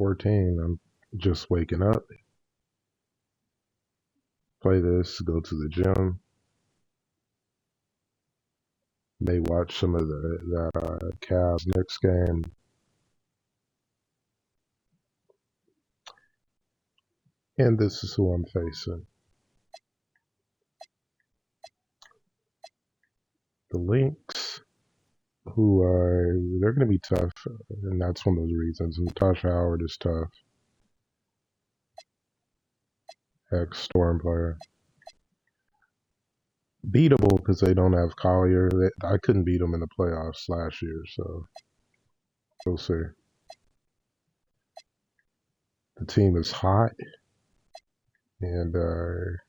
14. I'm just waking up. Play this, go to the gym. May watch some of that Cavs Knicks game. And this is who I'm facing. The Lynx, who they're going to be tough, and that's one of those reasons. And Natasha Howard is tough. Ex-Storm player. Beatable because they don't have Collier. I couldn't beat them in the playoffs last year, so we'll see. The team is hot, and they're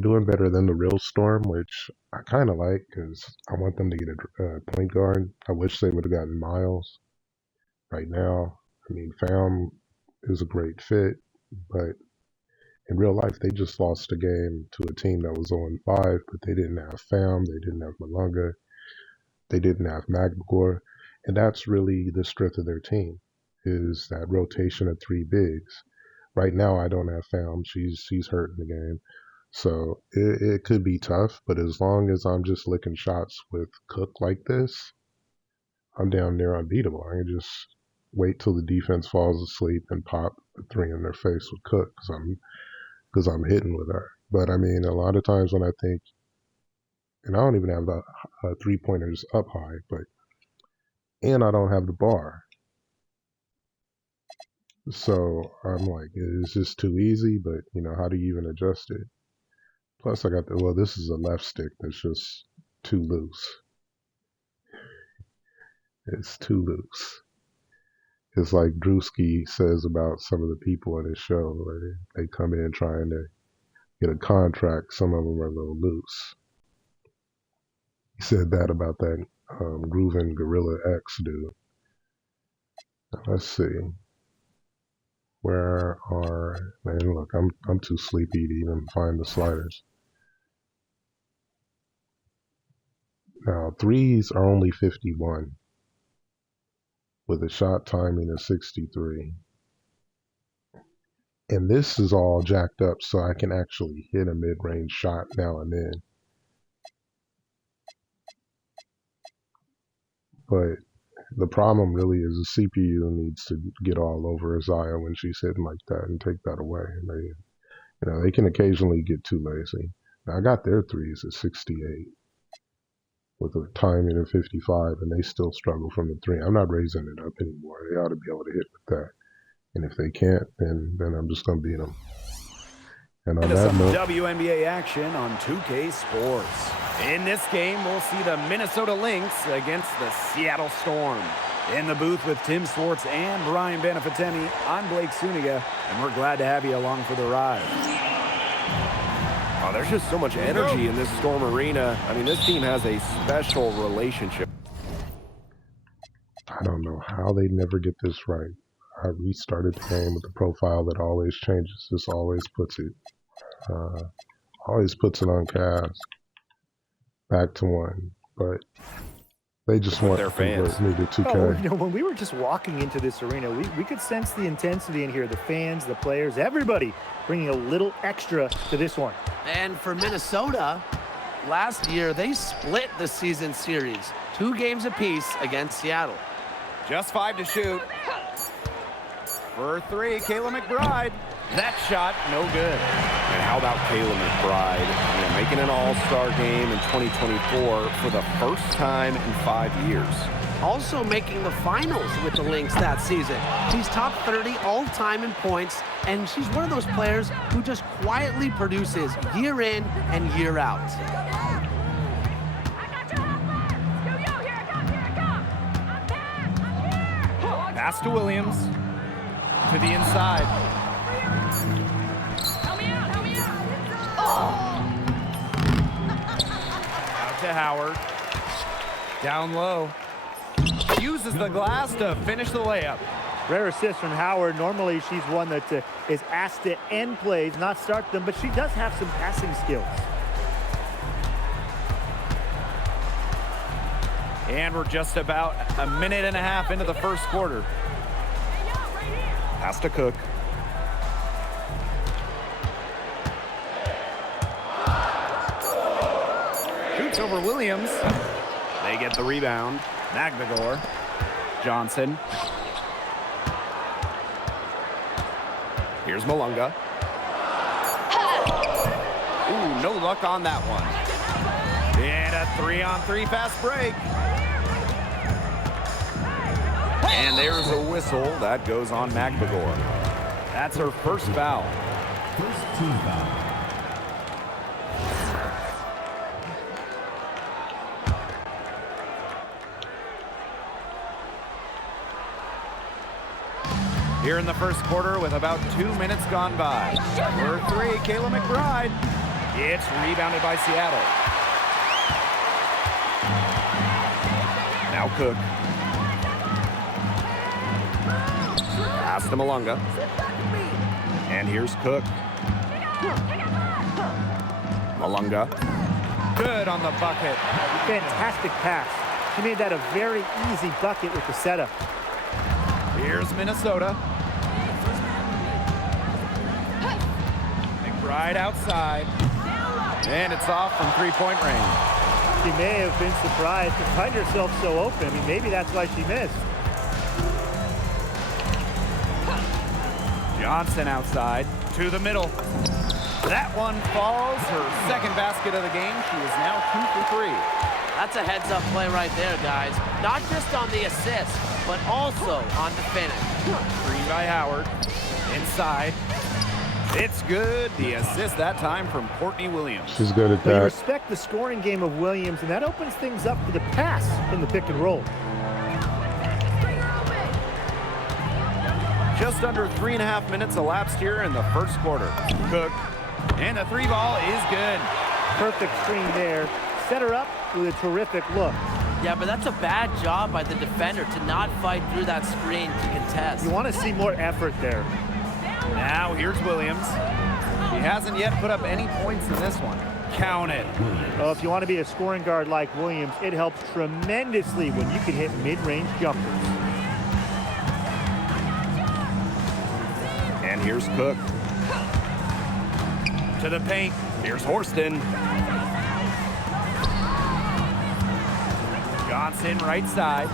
doing better than the real Storm, which I kind of like because I want them to get a point guard. I wish they would have gotten Miles right now. I mean, Pham is a great fit, but in real life, they just lost a game to a team that was 0-5, but they didn't have Pham, they didn't have Malunga, they didn't have Magagor, and that's really the strength of their team, is that rotation of three bigs. Right now, I don't have Pham. She's hurt in the game, so it could be tough, but as long as I'm just licking shots with Cook like this, I'm down near unbeatable. I can just wait till the defense falls asleep and pop a three in their face with Cook, because I'm hitting with her. But I mean, a lot of times when I think, and I don't even have the three-pointers up high, and I don't have the bar. So I'm like, it's just too easy, but how do you even adjust it? Plus I got this is a left stick that's just too loose. It's too loose. It's like Drewski says about some of the people on his show. They come in trying to get a contract. Some of them are a little loose. He said that about that Groovin Gorilla X dude. Now, let's see. Man, look, I'm too sleepy to even find the sliders. Now, threes are only 51 with a shot timing of 63. And this is all jacked up so I can actually hit a mid-range shot now and then. But the problem really is the CPU needs to get all over Isaiah when she's hitting like that and take that away. And they can occasionally get too lazy. Now, I got their threes at 68 with a timing of 55, and they still struggle from the three. I'm not raising it up anymore. They ought to be able to hit with that. And if they can't, then I'm just going to beat them. And on that note, WNBA action on 2K Sports. In this game, we'll see the Minnesota Lynx against the Seattle Storm. In the booth with Tim Swartz and Brian Beneficeni, I'm Blake Suniga, and we're glad to have you along for the ride. Oh, there's just so much energy in this Storm arena. I mean, this team has a special relationship. I don't know how they never get this right. I restarted the game with the profile that always changes. This always puts it on Cavs back to 1, but they just want their fans. Me to 2K. When we were just walking into this arena, we could sense the intensity in here. The fans, the players, everybody bringing a little extra to this one. And for Minnesota, last year they split the season series, 2 games apiece against Seattle. Just 5 to shoot. For 3, Kayla McBride. That shot, no good. And how about Kayla McBride making an all-star game in 2024 for the first time in 5 years? Also making the finals with the Lynx that season. She's top 30 all-time in points, and she's one of those players who just quietly produces year in and year out. Pass to Williams. To the inside. Help me out. Out to Howard. Down low. Uses the glass to finish the layup. Rare assist from Howard. Normally, she's one that is asked to end plays, not start them, but she does have some passing skills. And we're just about a minute and a half into the first quarter. Pass to Cook. Shoots over Williams. They get the rebound. Magdagor. Johnson. Here's Malunga. Ooh, no luck on that one. And a 3-on-3 fast break. And there's a whistle. That goes on Magdagor. That's her first foul. First team foul. Here in the first quarter with about 2 minutes gone by. Number 3, Kayla McBride. It's rebounded by Seattle. Now Cook. Pass to Malunga. And here's Cook. Malunga. Good on the bucket. Fantastic pass. She made that a very easy bucket with the setup. Here's Minnesota. McBride outside. And it's off from three-point range. She may have been surprised to find herself so open. I mean, maybe that's why she missed. Johnson outside to the middle. That one falls. Her second basket of the game. She is now 2 for 3. That's a heads-up play right there, guys. Not just on the assist, but also on the finish. Screen by Howard. Inside. It's good. The assist that time from Courtney Williams. She's good at But you that. respect the scoring game of Williams, and that opens things up for the pass in the pick and roll. Just under 3.5 minutes elapsed here in the first quarter. Cook. And the 3 ball is good. Perfect screen there. Set her up with a terrific look. Yeah, but that's a bad job by the defender to not fight through that screen to contest. You want to see more effort there. Now here's Williams. He hasn't yet put up any points in this one. Count it. Well, if you want to be a scoring guard like Williams, it helps tremendously when you can hit mid-range jumpers. And here's Cook. To the paint. Here's Horston. Johnson right side.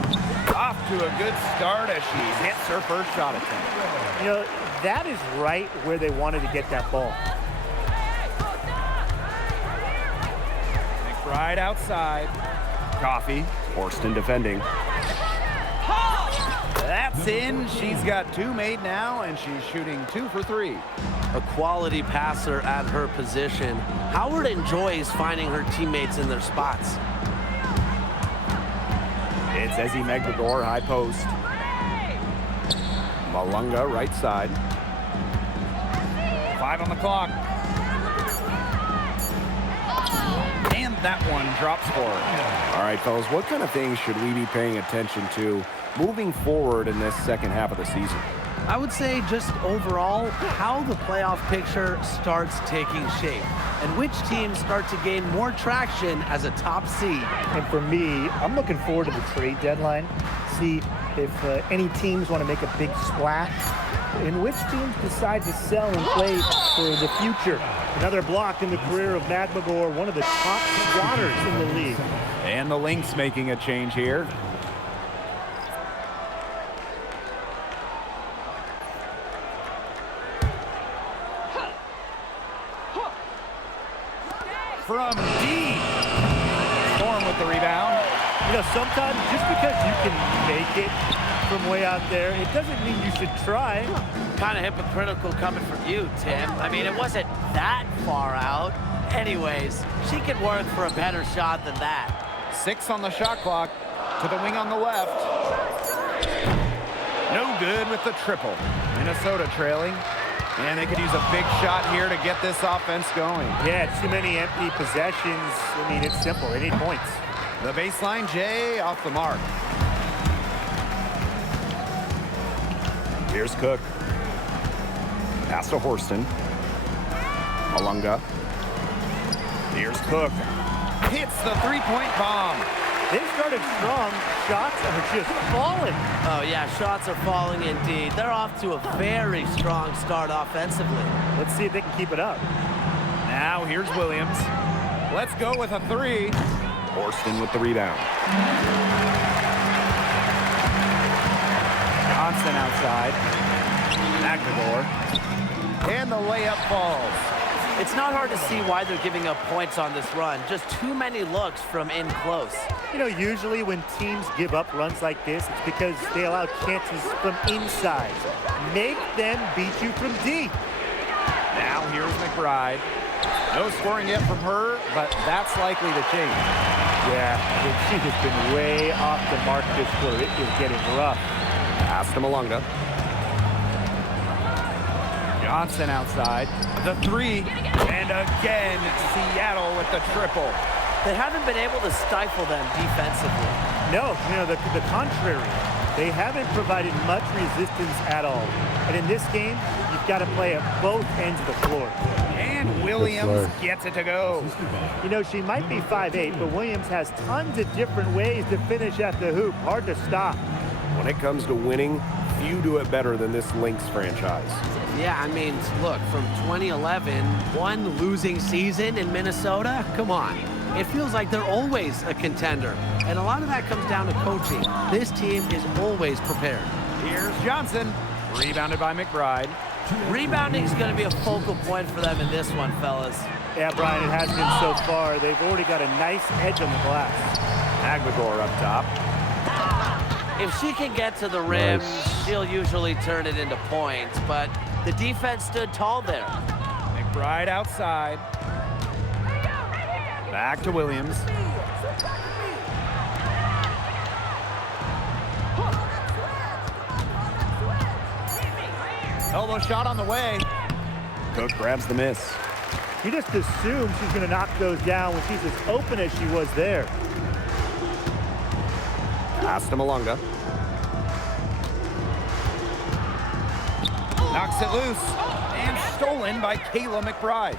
Off to a good start as she hits her first shot attempt. You know, that is right where they wanted to get that ball. McBride outside. Coffee. Horston defending. That's in. She's got 2 made now, and she's shooting 2 for 3. A quality passer at her position. Howard enjoys finding her teammates in their spots. It's Ezzy Magdagor, high post. Malunga, right side. 5 on the clock. And that one drops for her. All right, fellas, what kind of things should we be paying attention to moving forward in this second half of the season? I would say just overall, how the playoff picture starts taking shape and which teams start to gain more traction as a top seed. And for me, I'm looking forward to the trade deadline. See if any teams want to make a big splash and which teams decide to sell and play for the future. Another block in the career of Magdagor, one of the top squatters in the league. And the Lynx making a change here. From deep. Storm with the rebound. You know, sometimes just because you can make it from way out there, it doesn't mean you should try. Kind of hypocritical coming from you, Tim. I mean, it wasn't that far out. Anyways, she could work for a better shot than that. 6 on the shot clock. To the wing on the left. No good with the triple. Minnesota trailing. And they could use a big shot here to get this offense going. Yeah, too many empty possessions. I mean, it's simple. They need points. The baseline, Jay, off the mark. Here's Cook. Pass to Horston. Malunga. Here's Cook. Hits the three-point bomb. They've started strong. Shots are just falling. Oh, yeah, shots are falling indeed. They're off to a very strong start offensively. Let's see if they can keep it up. Now here's Williams. Let's go with a three. Horston with the rebound. Johnson outside. McNamara. And the layup falls. It's not hard to see why they're giving up points on this run. Just too many looks from in close. You know, usually when teams give up runs like this, it's because they allow chances from inside. Make them beat you from deep. Now here's McBride. No scoring yet from her, but that's likely to change. Yeah, she has been way off the mark this quarter. It is getting rough. Pass to Malunga. Johnson outside. The three. And again, Seattle with the triple. They haven't been able to stifle them defensively. No, you know, the contrary. They haven't provided much resistance at all. And in this game, you've got to play at both ends of the floor. And Williams gets it to go. You know, she might be 5'8", but Williams has tons of different ways to finish at the hoop. Hard to stop. When it comes to winning, few do it better than this Lynx franchise. Yeah, I mean, look, from 2011, one losing season in Minnesota, come on. It feels like they're always a contender. And a lot of that comes down to coaching. This team is always prepared. Here's Johnson. Rebounded by McBride. Rebounding is going to be a focal point for them in this one, fellas. Yeah, Brian, it has been so far. They've already got a nice edge on the glass. Aguilar up top. If she can get to the rim, she'll usually turn it into points, but the defense stood tall there. McBride outside. Back to Williams. Elbow shot on the way. Cook grabs the miss. You just assume she's going to knock those down when she's as open as she was there. Pass to Malunga. Knocks it loose. And stolen by Kayla McBride.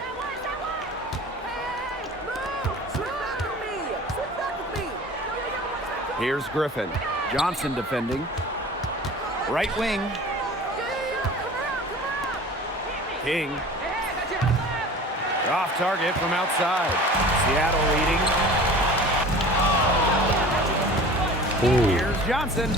Here's Griffin. Johnson defending. Right wing. King. Off target from outside. Seattle leading. Here's Johnson.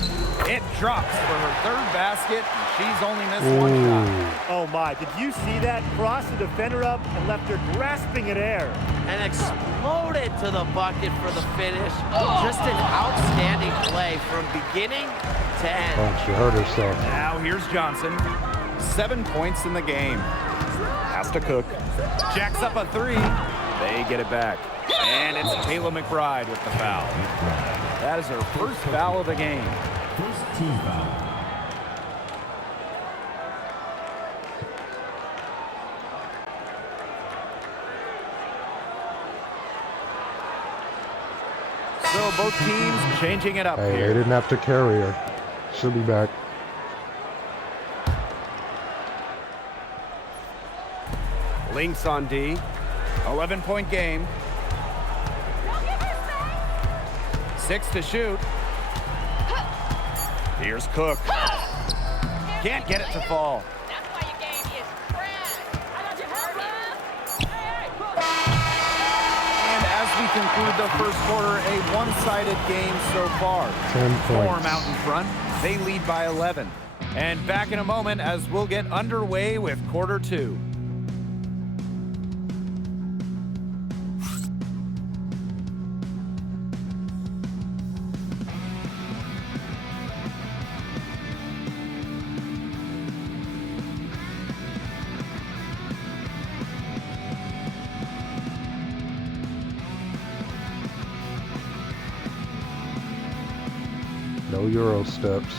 It drops for her third basket. She's only missed one shot. Oh my, did you see that? Crossed the defender up and left her grasping at air. And exploded to the bucket for the finish. Just an outstanding play from beginning to end. Oh, she hurt herself. Now here's Johnson. 7 points in the game. Pass to Cook. Jacks up a three. They get it back. And it's Kayla McBride with the foul. That is her first foul of the game. First team foul. So both teams changing it up Hey, they here. didn't have to carry her. She'll be back. Lynx on D. 11-point game. 6 to shoot. Here's Cook. Can't get it to fall. And as we conclude the first quarter, a one-sided game so far. 10 Storm points. out in front. They lead by 11. And back in a moment as we'll get underway with quarter two. No Euro steps.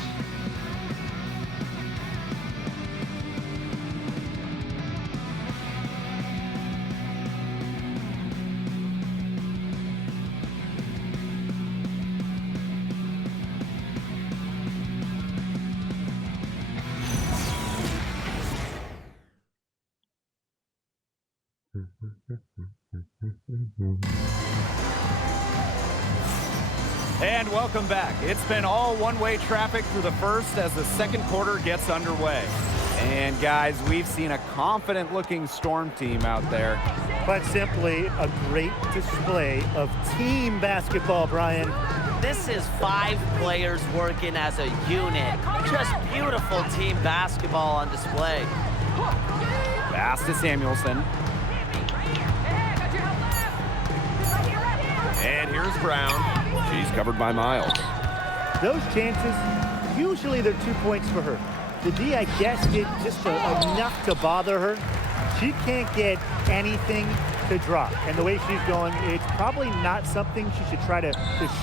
And welcome back. It's been all one-way traffic through the first as the second quarter gets underway. And guys, we've seen a confident-looking Storm team out there. But simply a great display of team basketball, Brian. This is 5 players working as a unit. Just beautiful team basketball on display. Pass to Samuelson. And here's Brown. She's covered by Miles. Those chances, usually they're 2 points for her. The D, I guess, did just enough to bother her. She can't get anything to drop. And the way she's going, it's probably not something she should try to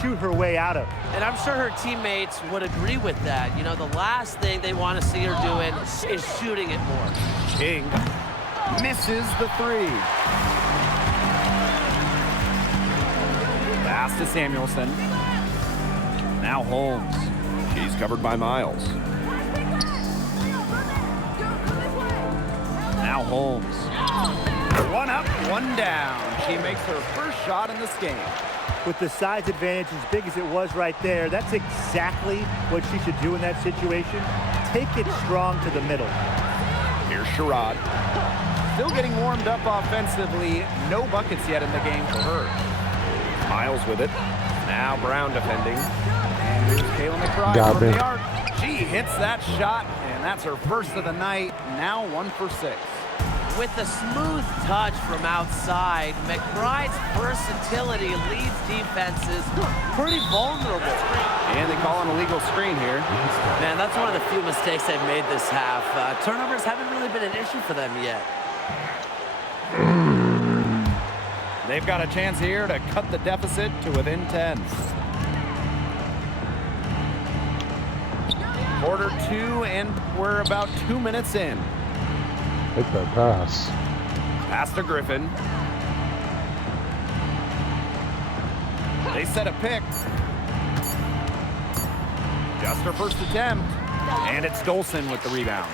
shoot her way out of. And I'm sure her teammates would agree with that. You know, the last thing they want to see her doing is shooting it more. King misses the 3. Pass to Samuelson. Now Holmes. She's covered by Miles. Now Holmes. 1 up, 1 down. She makes her first shot in this game. With the size advantage as big as it was right there, that's exactly what she should do in that situation. Take it strong to the middle. Here's Sherrod. Still getting warmed up offensively. No buckets yet in the game for her. Miles with it. Now Brown defending. And here's Kayla McBride Got from me. the arc. She hits that shot, and that's her first of the night. Now 1 for 6. With a smooth touch from outside, McBride's versatility leaves defenses pretty vulnerable. And they call an illegal screen here. Man, that's one of the few mistakes they've made this half. Turnovers haven't really been an issue for them yet. They've got a chance here to cut the deficit to within 10. Quarter 2, and we're about 2 minutes in. Take that pass. Pass to Griffin. They set a pick. Just her first attempt. And it's Dolson with the rebound.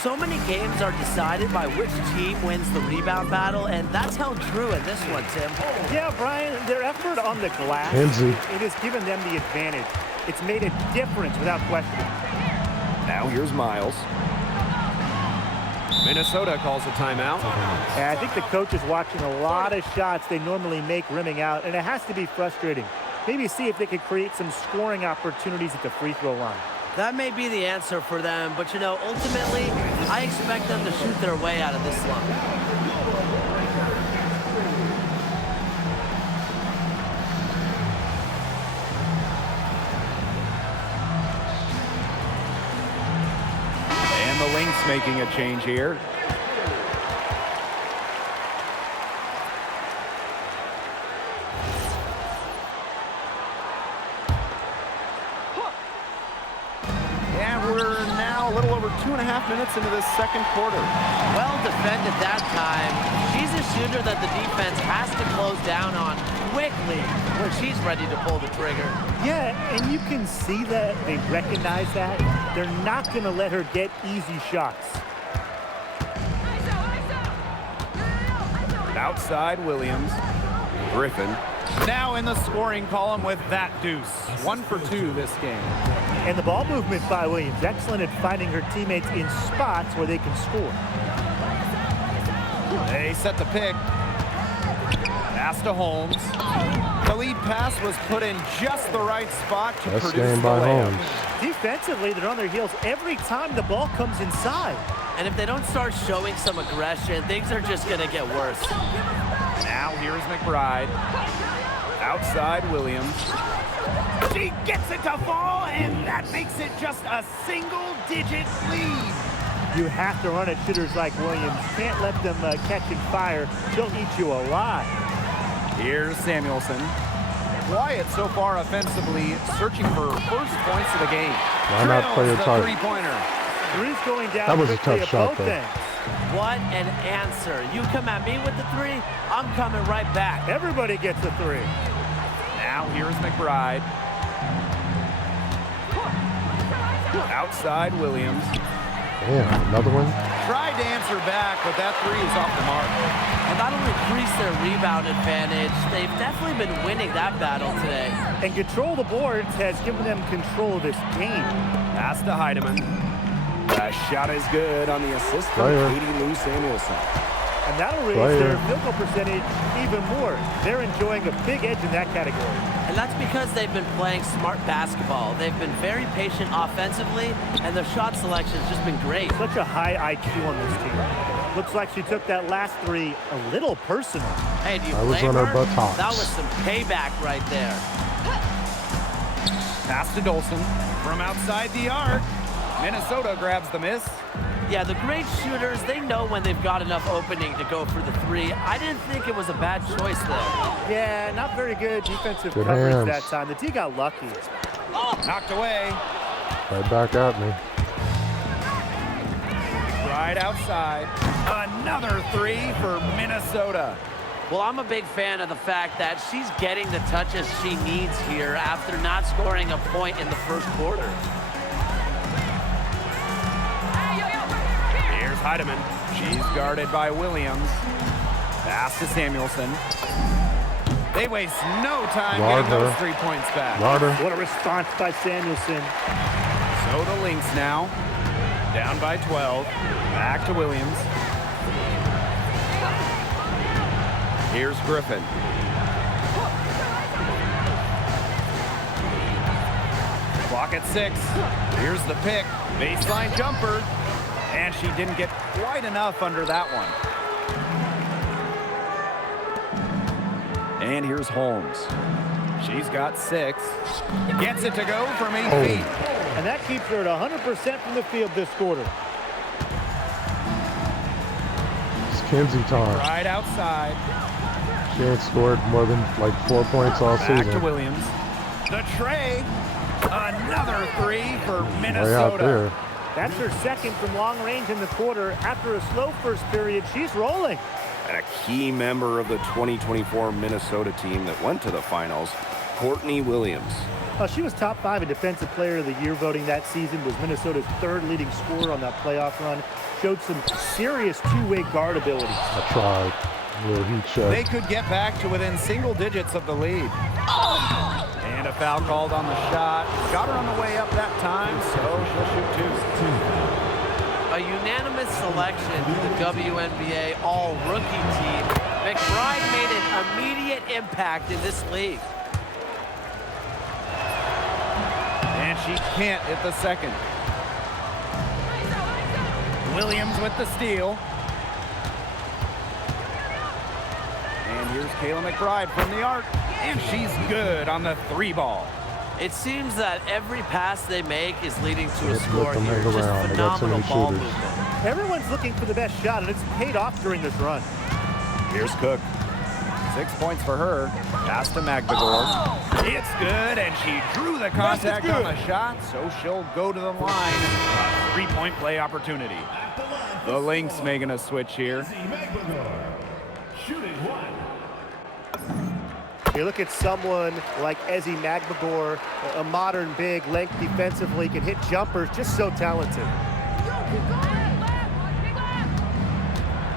So many games are decided by which team wins the rebound battle, and that's held true in this one, Tim. Yeah, Brian, their effort on the glass, Lindsay. it has given them the advantage. It's made a difference without question. Now here's Miles. Minnesota calls a timeout. And I think the coach is watching a lot of shots they normally make rimming out, and it has to be frustrating. Maybe see if they could create some scoring opportunities at the free throw line. That may be the answer for them, but you know, ultimately, I expect them to shoot their way out of this slump. And the Lynx making a change here. And we're now a little over 2.5 minutes into this second quarter. Well defended that time. She's a shooter that the defense has to close down on quickly when she's ready to pull the trigger. Yeah, and you can see that they recognize that. They're not going to let her get easy shots. Outside Williams. Griffin. Now in the scoring column with that deuce. 1 for 2 this game. And the ball movement by Williams, excellent at finding her teammates in spots where they can score. They set the pick. Pass to Holmes. The lead pass was put in just the right spot to Best produce game the by layup. Holmes. Defensively, they're on their heels every time the ball comes inside. And if they don't start showing some aggression, things are just going to get worse. Now here's McBride. Outside Williams. She gets it to fall, and that makes it just a single-digit lead. You have to run at shooters like Williams. Can't let them catch and fire. She'll eat you alive. Here's Samuelson. Quiet so far offensively, searching for first points of the game. Why not play Drills it the tight? three-pointer. Three's going down That was a quickly tough at shot, both though. ends. What an answer. You come at me with the 3, I'm coming right back. Everybody gets a 3. Now here's McBride. Outside Williams. Damn, another one. tried to answer back, but that three is off the mark. And that'll increase their rebound advantage. They've definitely been winning that battle today. And control the boards has given them control of this game. Pass to Heidemann. The shot is good on the assist from Katie Lou Samuelson. And that'll raise their field goal percentage even more. They're enjoying a big edge in that category. And that's because they've been playing smart basketball. They've been very patient offensively, and their shot selection has just been great. Such a high IQ on this team. Looks like she took that last three a little personal. Hey, do you I was blame on her her? buttocks. That was some payback right there. Pass to Dolson from outside the arc. Minnesota grabs the miss. Yeah, the great shooters, they know when they've got enough opening to go for the three. I didn't think it was a bad choice there. Yeah, not very good defensive Good coverage hands. that time. The D got lucky. Knocked away. Right back at me. Right outside. Another three for Minnesota. Well, I'm a big fan of the fact that she's getting the touches she needs here after not scoring a point in the first quarter. Here's Heidemann. She's guarded by Williams. Pass to Samuelson. They waste no time getting those 3 points back. What a response by Samuelson. So the Lynx now. Down by 12. Back to Williams. Here's Griffin. Clock at 6. Here's the pick. Baseline jumper. And she didn't get quite enough under that one. And here's Holmes. She's got 6. Gets it to go from 8 feet. And that keeps her at 100% from the field this quarter. It's Kinsey time. Right outside. She ain't scored more than like 4 points all Back to season. Williams. The tray. Another 3 for Way out Minnesota. there. That's her second from long range in the quarter. After a slow first period, she's rolling. And a key member of the 2024 Minnesota team that went to the finals, Courtney Williams. She was top 5 in Defensive Player of the Year voting that season, was Minnesota's 3rd leading scorer on that playoff run. Showed some serious two-way guard ability. I tried. Little heat check. They could get back to within single digits of the lead. And a foul called on the shot. Got her on the way up that time, so she'll shoot 2. A unanimous selection to the WNBA All-Rookie team. McBride made an immediate impact in this league. And she can't hit the second. Williams with the steal. And here's Kayla McBride from the arc. And she's good on the 3 ball. It seems that every pass they make is leading to a Let score them here. hang Just around. They got so phenomenal many ball shooters. movement. Everyone's looking for the best shot, and it's paid off during this run. Here's Cook. 6 points for her. Pass to Magdagor. It's good, and she drew the contact on the shot, so she'll go to the line. A 3-point play opportunity. The Lynx making a switch here. Shooting 1. You look at someone like Ezzy Magbagor, a modern big, length defensively, can hit jumpers, just so talented.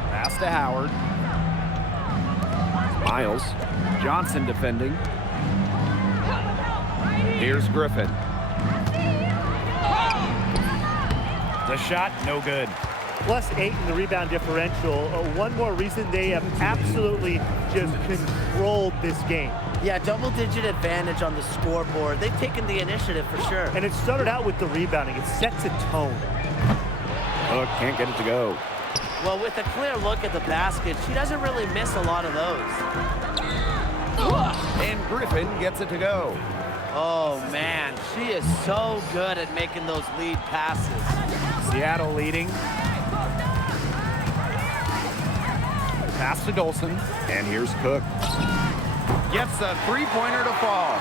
Pass to Howard. Miles. Johnson defending. Here's Griffin. The shot, no good. +8 in the rebound differential. One more reason they have absolutely just controlled this game. Yeah, double-digit advantage on the scoreboard. They've taken the initiative for sure. And it started out with the rebounding. It sets a tone. Hook can't get it to go. Well, with a clear look at the basket, she doesn't really miss a lot of those. And Griffin gets it to go. Oh, man, she is so good at making those lead passes. Seattle leading. Pass to Dolson. And here's Cook. Gets a 3-pointer to fall.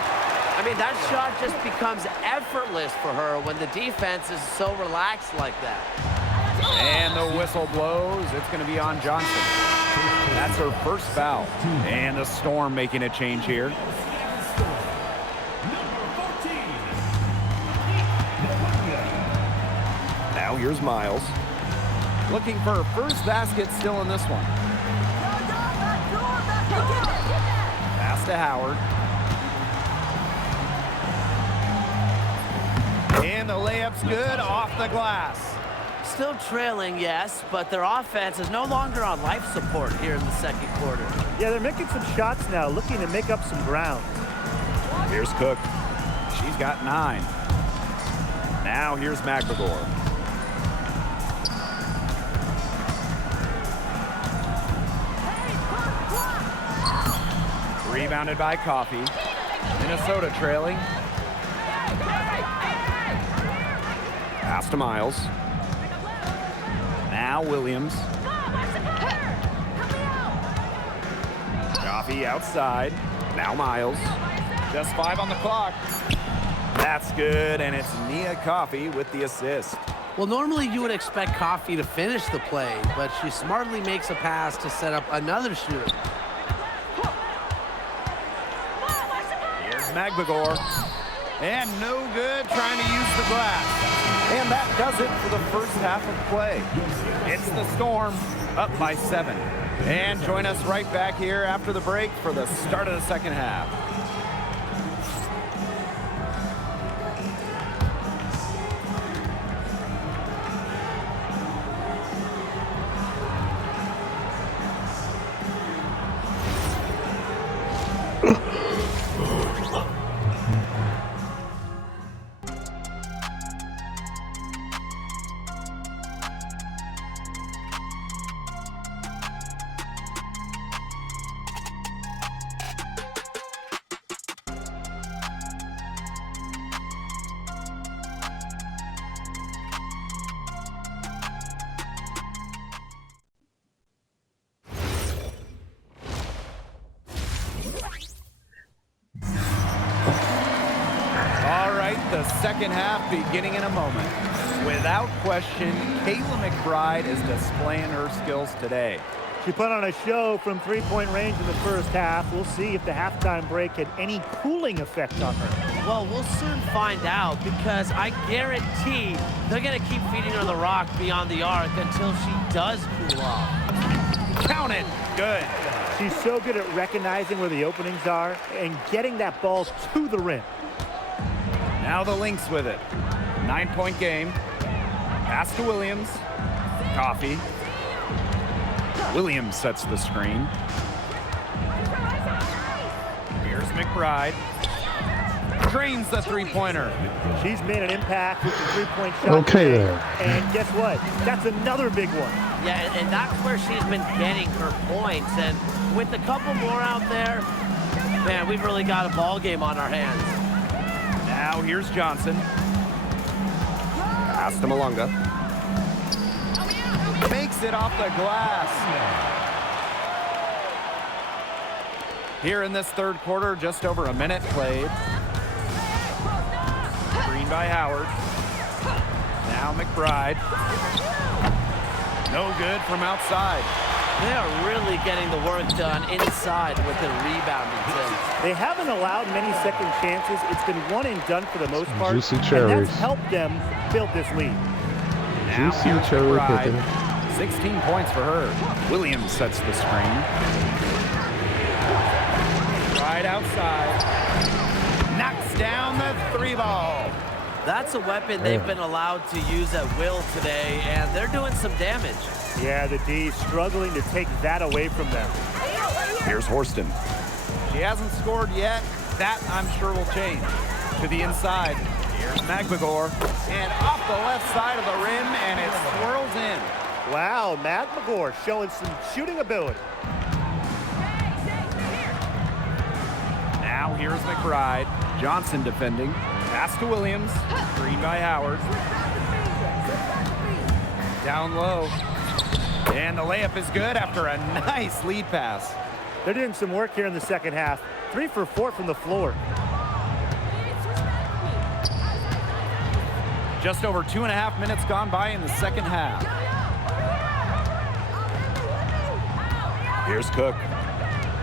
I mean, that shot just becomes effortless for her when the defense is so relaxed like that. And the whistle blows. It's going to be on Johnson. That's her first foul. And the Storm making a change here. Now here's Miles. Looking for her first basket still in this one. Pass to Howard. And the layup's good off the glass. Still trailing, yes, but their offense is no longer on life support here in the second quarter. Yeah, they're making some shots now, looking to make up some ground. Here's Cook. She's got 9. Now here's McBagor. Rebounded by Coffey. Minnesota trailing. Pass to Miles. Now Williams. Coffey outside. Now Miles. Just 5 on the clock. That's good, and it's Nia Coffey with the assist. Well, normally you would expect Coffey to finish the play, but she smartly makes a pass to set up another shooter. Here's McBagor. And no good trying to use the glass. And that does it for the first half of play. It's the Storm up by 7. And join us right back here after the break for the start of the second half. The second half beginning in a moment. Without question, Kayla McBride is displaying her skills today. She put on a show from three-point range in the first half. We'll see if the halftime break had any cooling effect on her. Well, we'll soon find out, because I guarantee they're going to keep feeding her the rock beyond the arc until she does cool off. Count it. Good. She's so good at recognizing where the openings are and getting that ball to the rim. Now the Lynx with it. 9-point game. Pass to Williams. Coffey. Williams sets the screen. Here's McBride. Drains the three-pointer. She's made an impact with the three-point shot. Okay today. then. And guess what? That's another big one. Yeah, and that's where she's been getting her points. And with a couple more out there, man, we've really got a ball game on our hands. Now here's Johnson. Pass to Malunga. Makes it off the glass. Here in this third quarter, just over a minute played. Screen by Howard. Now McBride. No good from outside. They are really getting the work done inside with their rebounding team. They haven't allowed many second chances. It's been one and done for the most part. Juicy and cherries. that's helped them build this lead. Now Juicy here's cherry McBride. picking. 16 points for her. Williams sets the screen. Right outside. Knocks down the 3-ball. That's a weapon they've been allowed to use at will today, and they're doing some damage. Yeah, the D struggling to take that away from them. Here's Horston. She hasn't scored yet. That, I'm sure, will change. To the inside. Here's McBagor. And off the left side of the rim, and it swirls in. Wow, McBagor showing some shooting ability. Now here's McBride. Johnson defending. Pass to Williams. Screen by Howard. Down low. And the layup is good after a nice lead pass. They're doing some work here in the second half. 3 for 4 from the floor. Just over 2.5 minutes gone by in the second half. Here's Cook.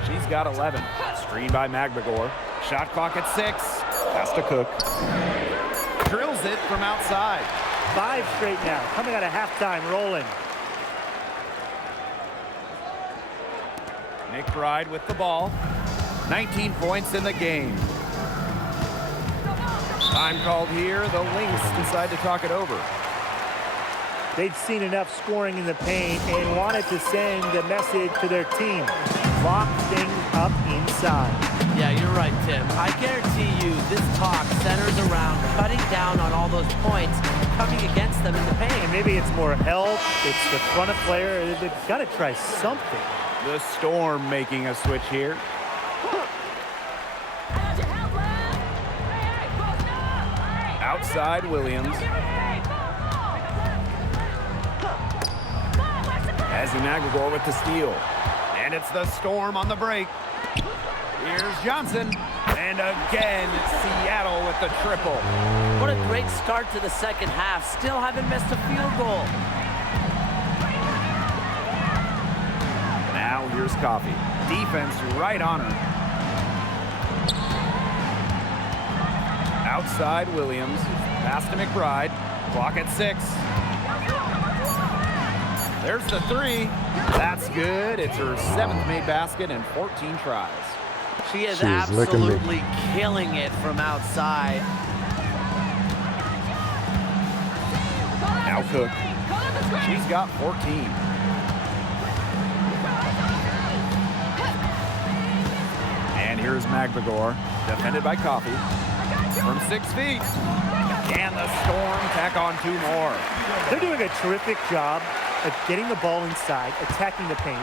She's got 11. Screen by McBagor. Shot clock at 6. Pass to Cook. Drills it from outside. 5 straight now, coming out of halftime, rolling. McBride with the ball. 19 points in the game. Time called here. The Lynx decide to talk it over. They'd seen enough scoring in the paint and wanted to send a message to their team. Lock things up inside. Yeah, you're right, Tim. I guarantee you this talk centers around cutting down on all those points coming against them in the paint. And maybe it's more help. It's the front of player. They've got to try something. The Storm making a switch here. Outside Williams. Ezzy Magagor with the steal. And it's the Storm on the break. Here's Johnson. And again, Seattle with the triple. What a great start to the second half. Still haven't missed a field goal. Now here's Coffey. Defense right on her. Outside Williams. Pass to McBride. Clock at 6. There's the 3. That's good. It's her 7th made basket in 14 tries. She is She's licking it. absolutely killing it from outside. Now Cook. She's got 14. And here's Magagor, defended by Coffey. From 6 feet. And the Storm tack on 2 more. They're doing a terrific job of getting the ball inside, attacking the paint.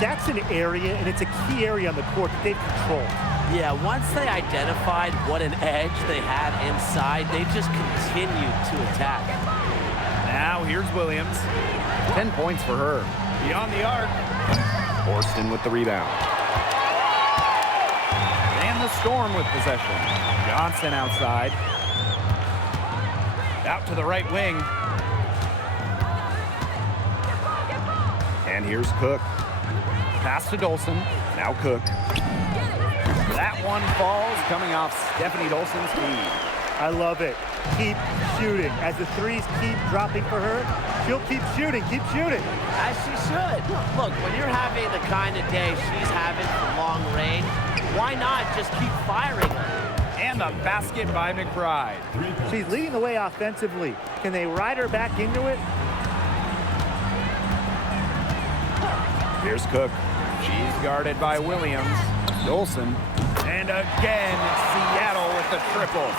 That's an area, and it's a key area on the court that they've controlled. Yeah, once they identified what an edge they had inside, they just continued to attack. Now here's Williams. 10 points for her. Beyond the arc. Horston with the rebound. And the Storm with possession. Johnson outside. Out to the right wing. And here's Cook. Pass to Dolson. Now Cook. That one falls, coming off Stephanie Dolson's feed. I love it. Keep shooting. As the threes keep dropping for her, she'll keep shooting, keep shooting. As she should. Look, when you're having the kind of day she's having from long range, why not just keep firing her? And the basket by McBride. She's leading the way offensively. Can they ride her back into it? Here's Cook. She's guarded by Williams. Dolson. And again, Seattle with the triple.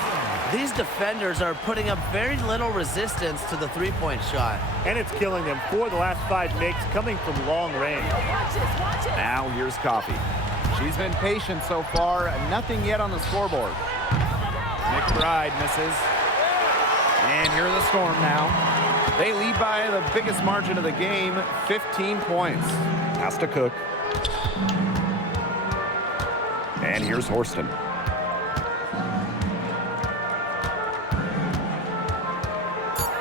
These defenders are putting up very little resistance to the three-point shot. And it's killing them. 4 of the last 5 makes coming from long range. Now here's Coffey. She's been patient so far. Nothing yet on the scoreboard. McBride misses. And here are the Storm now. They lead by the biggest margin of the game, 15 points. Pass to Cook. And here's Horston.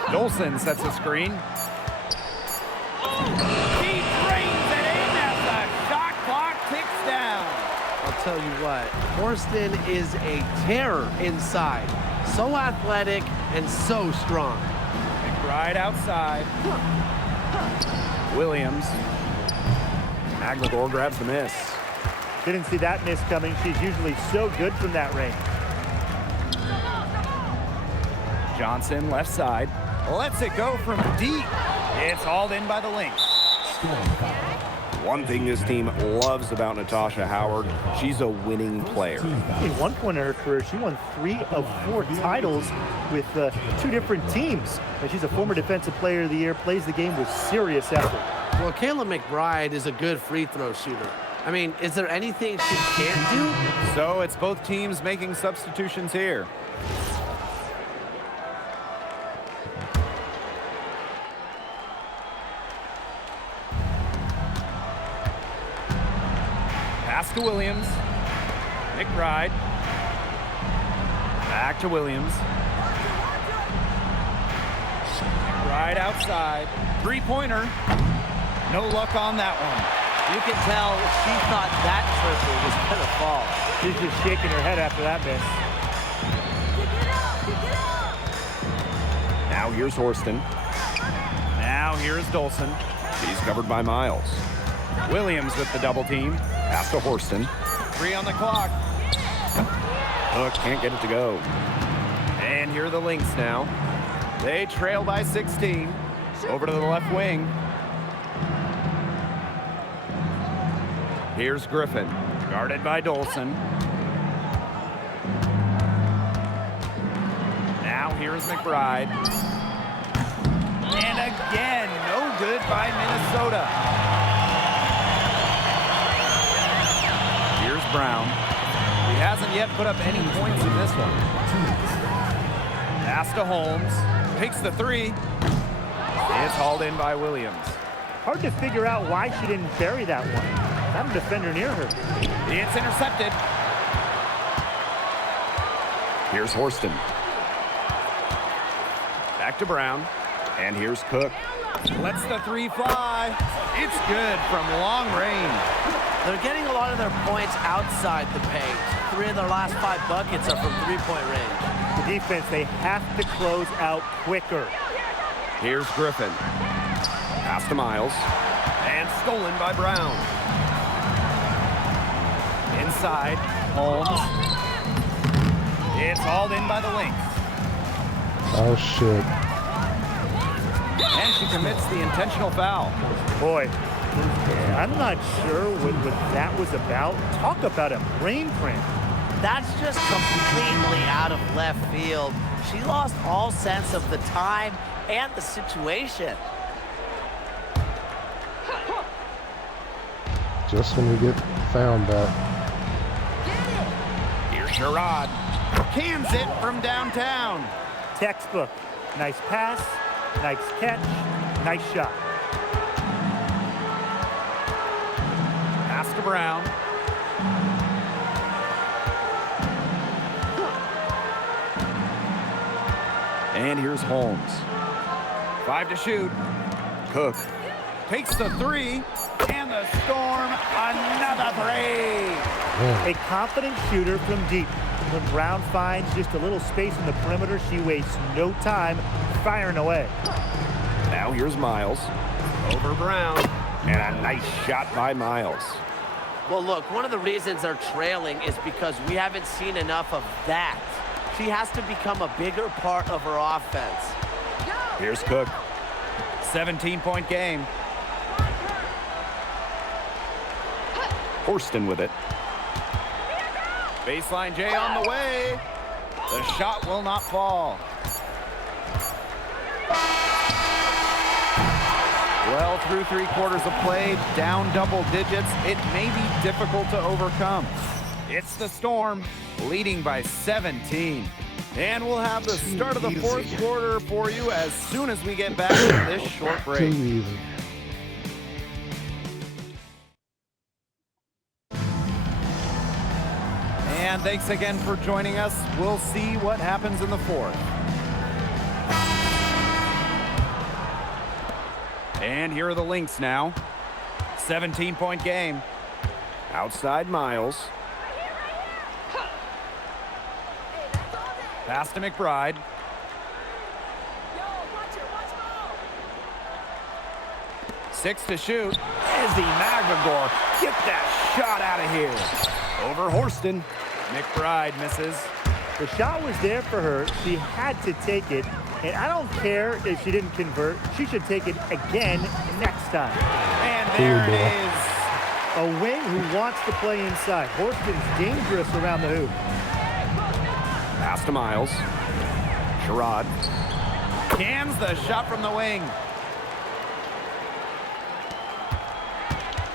Dolson sets the screen. He drains it in as the shot clock ticks down. I'll tell you what, Horston is a terror inside. So athletic and so strong. McBride outside. Williams. Magagor grabs the miss. Didn't see that miss coming. She's usually so good from that range. Johnson left side. Lets it go from deep. It's hauled in by the Lynx. One thing this team loves about Natasha Howard, she's a winning player. In one point in her career, she won 3 of 4 titles with 2 different teams. And she's a former Defensive Player of the Year, plays the game with serious effort. Well, Kayla McBride is a good free throw shooter. I mean, is there anything she can't do? So it's both teams making substitutions here. Pass to Williams. McBride. Back to Williams. McBride outside. Three-pointer. No luck on that one. You can tell she thought that triple was going to fall. She's just shaking her head after that miss. Now here's Horston. Now here's Dolson. She's covered by Miles. Williams with the double team. Pass to Horston. 3 on the clock. Hook can't get it to go. And here are the Lynx now. They trail by 16. Over to the left wing. Here's Griffin, guarded by Dolson. Now here's McBride. And again, no good by Minnesota. Here's Brown. He hasn't yet put up any points in this one. Pass to Holmes. Takes the 3. It's hauled in by Williams. Hard to figure out why she didn't bury that one. Not a defender near her. It's intercepted. Here's Horston. Back to Brown. And here's Cook. Lets the 3 fly. It's good from long range. They're getting a lot of their points outside the paint. 3 of their last 5 buckets are from three-point range. The defense, they have to close out quicker. Here's Griffin. Pass to Miles. And stolen by Brown. Inside, Holmes. It's hauled in by the Lynx. Oh, shit. And she commits the intentional foul. Boy, I'm not sure what that was about. Talk about a brain cramp. That's just completely out of left field. She lost all sense of the time and the situation. Just when we get found back. Here's Sherrod. Cans it from downtown. Textbook. Nice pass, nice catch, nice shot. Pass to Brown. And here's Holmes. 5 to shoot. Cook takes the 3. And the Storm, another 3. A confident shooter from deep. When Brown finds just a little space in the perimeter, she wastes no time firing away. Now here's Miles. Over Brown. And a nice shot by Miles. Well, look, one of the reasons they're trailing is because we haven't seen enough of that. She has to become a bigger part of her offense. Here's Cook. 17-point game. Horston with it. Baseline J on the way. The shot will not fall. Well, through 3 quarters of play, down double digits, it may be difficult to overcome. It's the Storm, leading by 17. And we'll have the start of the 4th quarter for you as soon as we get back to this short break. Too easy. And thanks again for joining us. We'll see what happens in the 4th. And here are the Lynx now. 17-point game. Outside Miles. Pass to McBride. 6 to shoot. Izzy Magagor, get that shot out of here. Over Horston. McBride misses. The shot was there for her. She had to take it. And I don't care if she didn't convert. She should take it again next time. And there it is. A wing who wants to play inside. Horston's dangerous around the hoop. Pass to Miles. Sherrod. Cans the shot from the wing.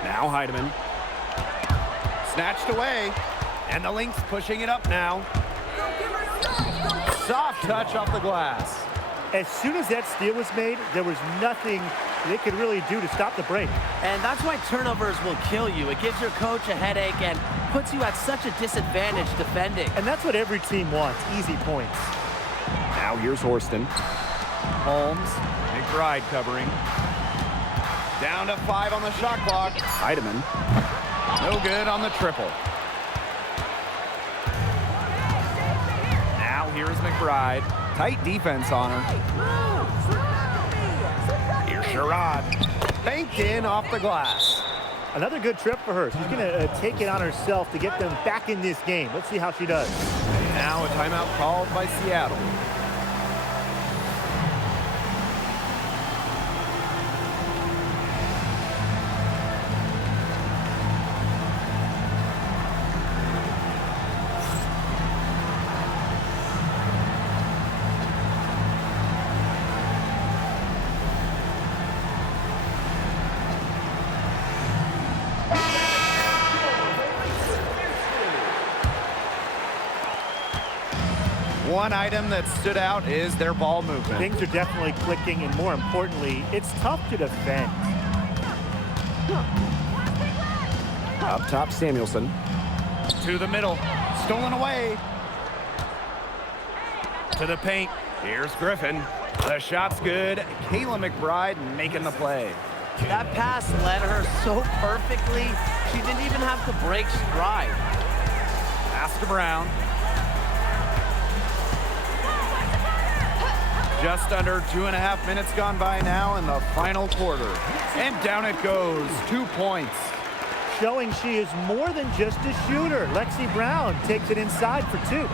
Now Heidemann. Snatched away. And the Lynx pushing it up now. Soft touch off the glass. As soon as that steal was made, there was nothing they could really do to stop the break. And that's why turnovers will kill you. It gives your coach a headache and puts you at such a disadvantage defending. And that's what every team wants, easy points. Now here's Horston. Holmes. McBride covering. Down to 5 on the shot clock. Heidemann. No good on the triple. Now here's McBride. Tight defense on her. Here's Sherrod. Banked in off the glass. Another good trip for her. She's going to take it on herself to get them back in this game. Let's see how she does. Now a timeout called by Seattle. One item that stood out is their ball movement. Things are definitely clicking, and more importantly, it's tough to defend. Up top, Samuelson. To the middle. Stolen away. To the paint. Here's Griffin. The shot's good. Kayla McBride making the play. That pass led her so perfectly, she didn't even have to break stride. Pass to Brown. Just under 2.5 minutes gone by now in the final quarter. And down it goes. 2 points. Showing she is more than just a shooter. Lexi Brown takes it inside for 2.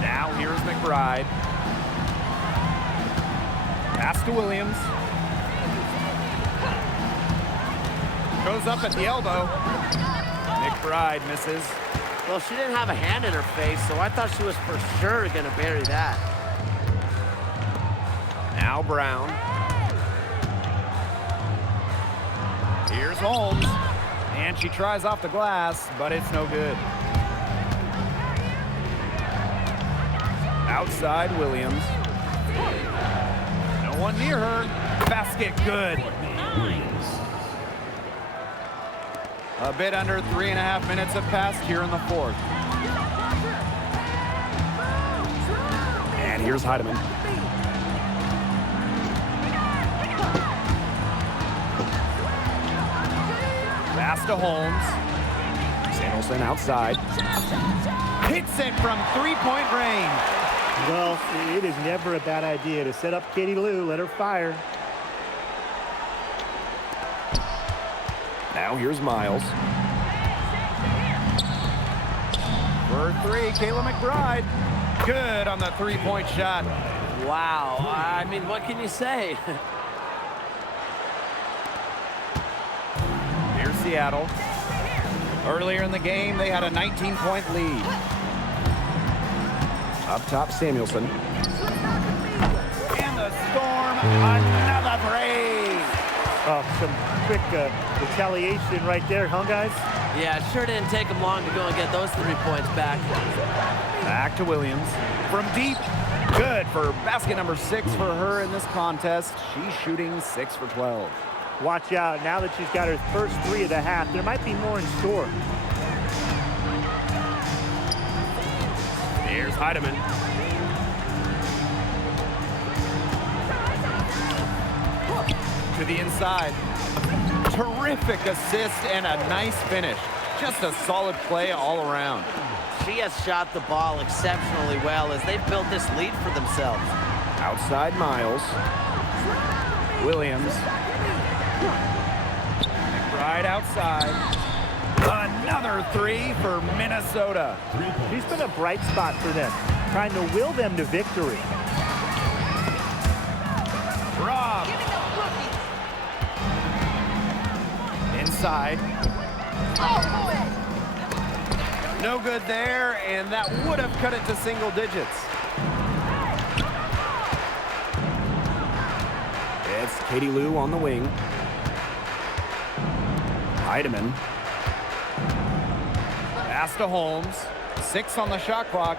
Now here's McBride. Pass to Williams. Goes up at the elbow. McBride misses. Well, she didn't have a hand in her face, so I thought she was for sure going to bury that. Now Brown. Here's Holmes. And she tries off the glass, but it's no good. Outside Williams. No one near her. Basket good. A bit under 3.5 minutes have passed here in the fourth. And here's Heidemann. Pass to Holmes. Samuelson outside. Hits it from three-point range. Well, it is never a bad idea to set up Katie Lou, let her fire. Now here's Miles. For 3, Kayla McBride. Good on the three-point shot. Wow. I mean, what can you say? Here's Seattle. Earlier in the game, they had a 19-point lead. Up top, Samuelson. And the Storm, another three. Oh, some quick retaliation right there, huh, guys? Yeah, it sure didn't take them long to go and get those 3 points back. Back to Williams. From deep. Good for basket number 6 for her in this contest. She's shooting 6 for 12. Watch out. Now that she's got her first 3 of the half, there might be more in store. Here's Heidemann. To the inside. Terrific assist and a nice finish. Just a solid play all around. She has shot the ball exceptionally well as they've built this lead for themselves. Outside Miles. Williams. McBride outside. Another 3 for Minnesota. She's been a bright spot for them, trying to will them to victory. Rob. Inside. No good there, and that would have cut it to single digits. It's Katie Lou on the wing. Heidemann. Pass to Holmes. 6 on the shot clock.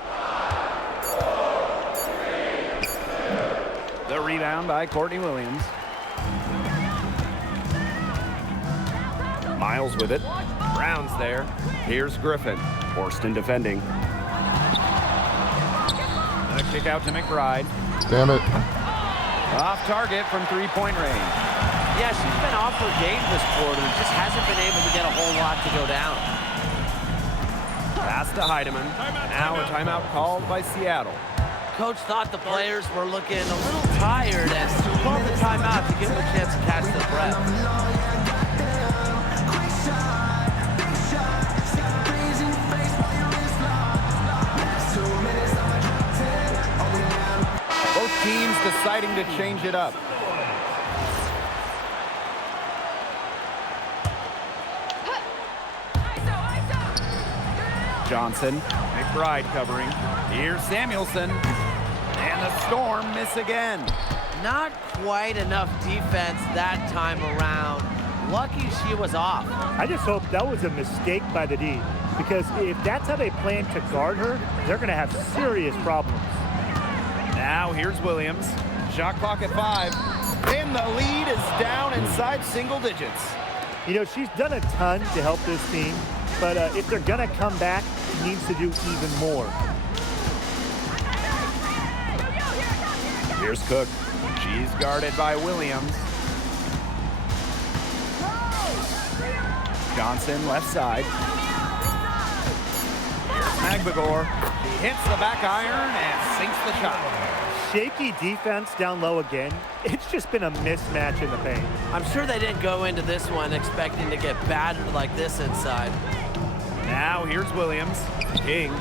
The rebound by Courtney Williams. Miles with it. Brown's there. Here's Griffin. Horston defending. The kick out to McBride. Damn it. Off target from three-point range. Yeah, she's been off her game this quarter. Just hasn't been able to get a whole lot to go down. Pass to Heidemann. Now a timeout called by Seattle. Coach thought the players were looking a little tired and called the timeout to give them a chance to catch their threat. Both teams deciding to change it up. Johnson, McBride covering. Here's Samuelson. And the Storm miss again. Not quite enough defense that time around. Lucky she was off. I just hope that was a mistake by the D, because if that's how they plan to guard her, they're going to have serious problems. Now here's Williams. Shot clock at 5. And the lead is down inside single digits. You know, she's done a ton to help this team, but if they're going to come back, she needs to do even more. Here's Cook. She's guarded by Williams. Johnson left side. Here's Magbagor. He hits the back iron and sinks the shot. Shaky defense down low again. It's just been a mismatch in the paint. I'm sure they didn't go into this one expecting to get battered like this inside. Now here's Williams. King.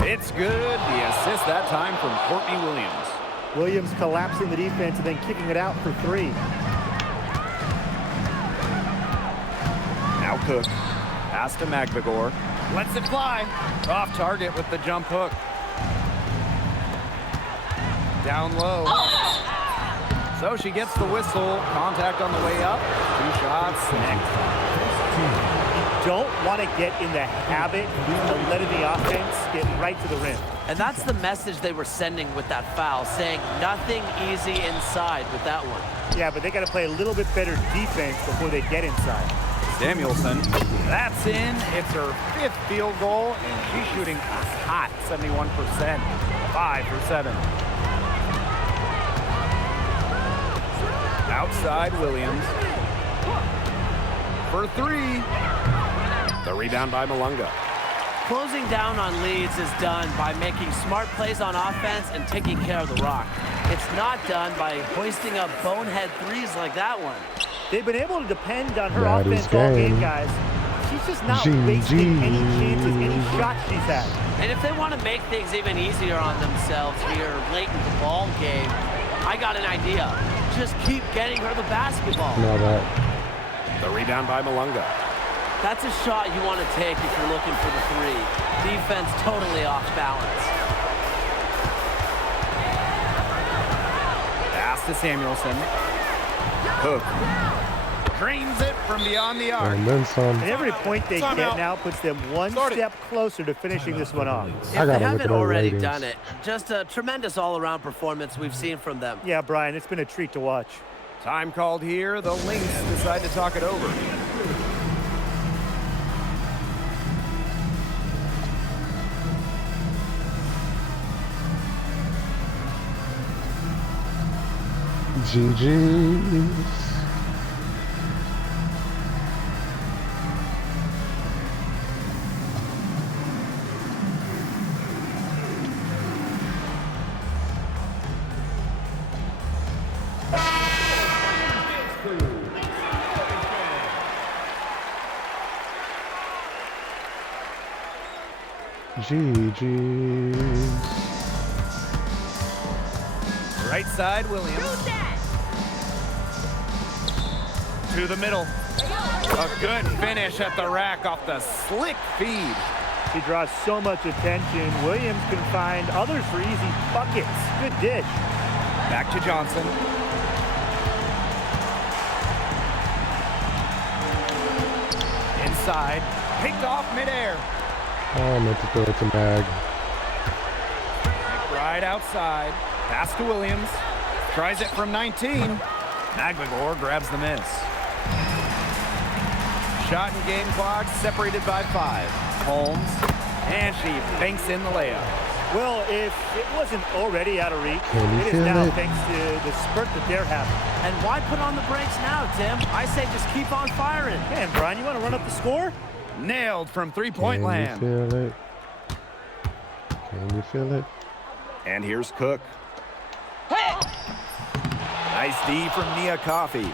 It's good. The assist that time from Courtney Williams. Williams collapsing the defense and then kicking it out for 3. Now Cook. Pass to Magbagor. Lets it fly. Off target with the jump hook. Down low. So she gets the whistle. Contact on the way up. 2 shots. Don't want to get in the habit of letting the offense get right to the rim. And that's the message they were sending with that foul, saying nothing easy inside with that one. Yeah, but they got to play a little bit better defense before they get inside. Samuelson. That's in. It's her 5th field goal, and she's shooting a hot 71%. 5 for 7. Outside Williams. For 3. The rebound by Malunga. Closing down on leads is done by making smart plays on offense and taking care of the rock. It's not done by hoisting up bonehead threes like that one. They've been able to depend on her That is offense all game, game. guys. She's just not GG. wasting any chances, any shots she's had. And if they want to make things even easier on themselves here late in the ball game, I got an idea. Just keep getting her the basketball. Now that. The rebound by Malunga. That's a shot you want to take if you're looking for the 3. Defense totally off balance. Pass to Samuelson. Cook. Drains it from beyond the arc. And then some. And every point they get now puts them one step closer to finishing this one off. If I they gotta look haven't at our already ratings. done it, just a tremendous all-around performance we've seen from them. Yeah, Brian, it's been a treat to watch. Time called here. The Lynx decide to talk it over. GG's. GG's. Right side, Williams. To the middle. A good finish at the rack off the slick feed. She draws so much attention. Williams can find others for easy buckets. Good dish. Back to Johnson. Inside. Picked off midair. Oh, I meant to throw it to Mag. Right outside. Pass to Williams. Tries it from 19. Magbagor grabs the miss. Shot and game clock separated by 5. Holmes. And she banks in the layup. Well, if it wasn't already out of reach, Can you it is feel now it? thanks to the spurt that they're having. And why put on the brakes now, Tim? I say just keep on firing. Man, Brian, you want to run up the score? Nailed from three-point Can land. you feel it? Can you feel it? And here's Cook. Nice D from Nia Coffey.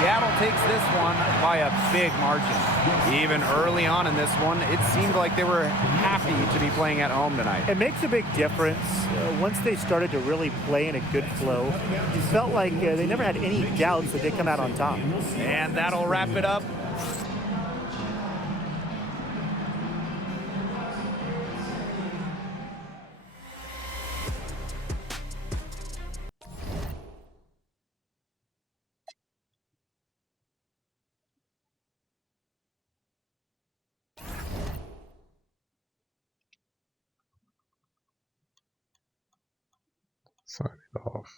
Seattle takes this one by a big margin. Even early on in this one, it seemed like they were happy to be playing at home tonight. It makes a big difference. Once they started to really play in a good flow, you felt like they never had any doubts that they'd come out on top. And that'll wrap it up. Sign it off.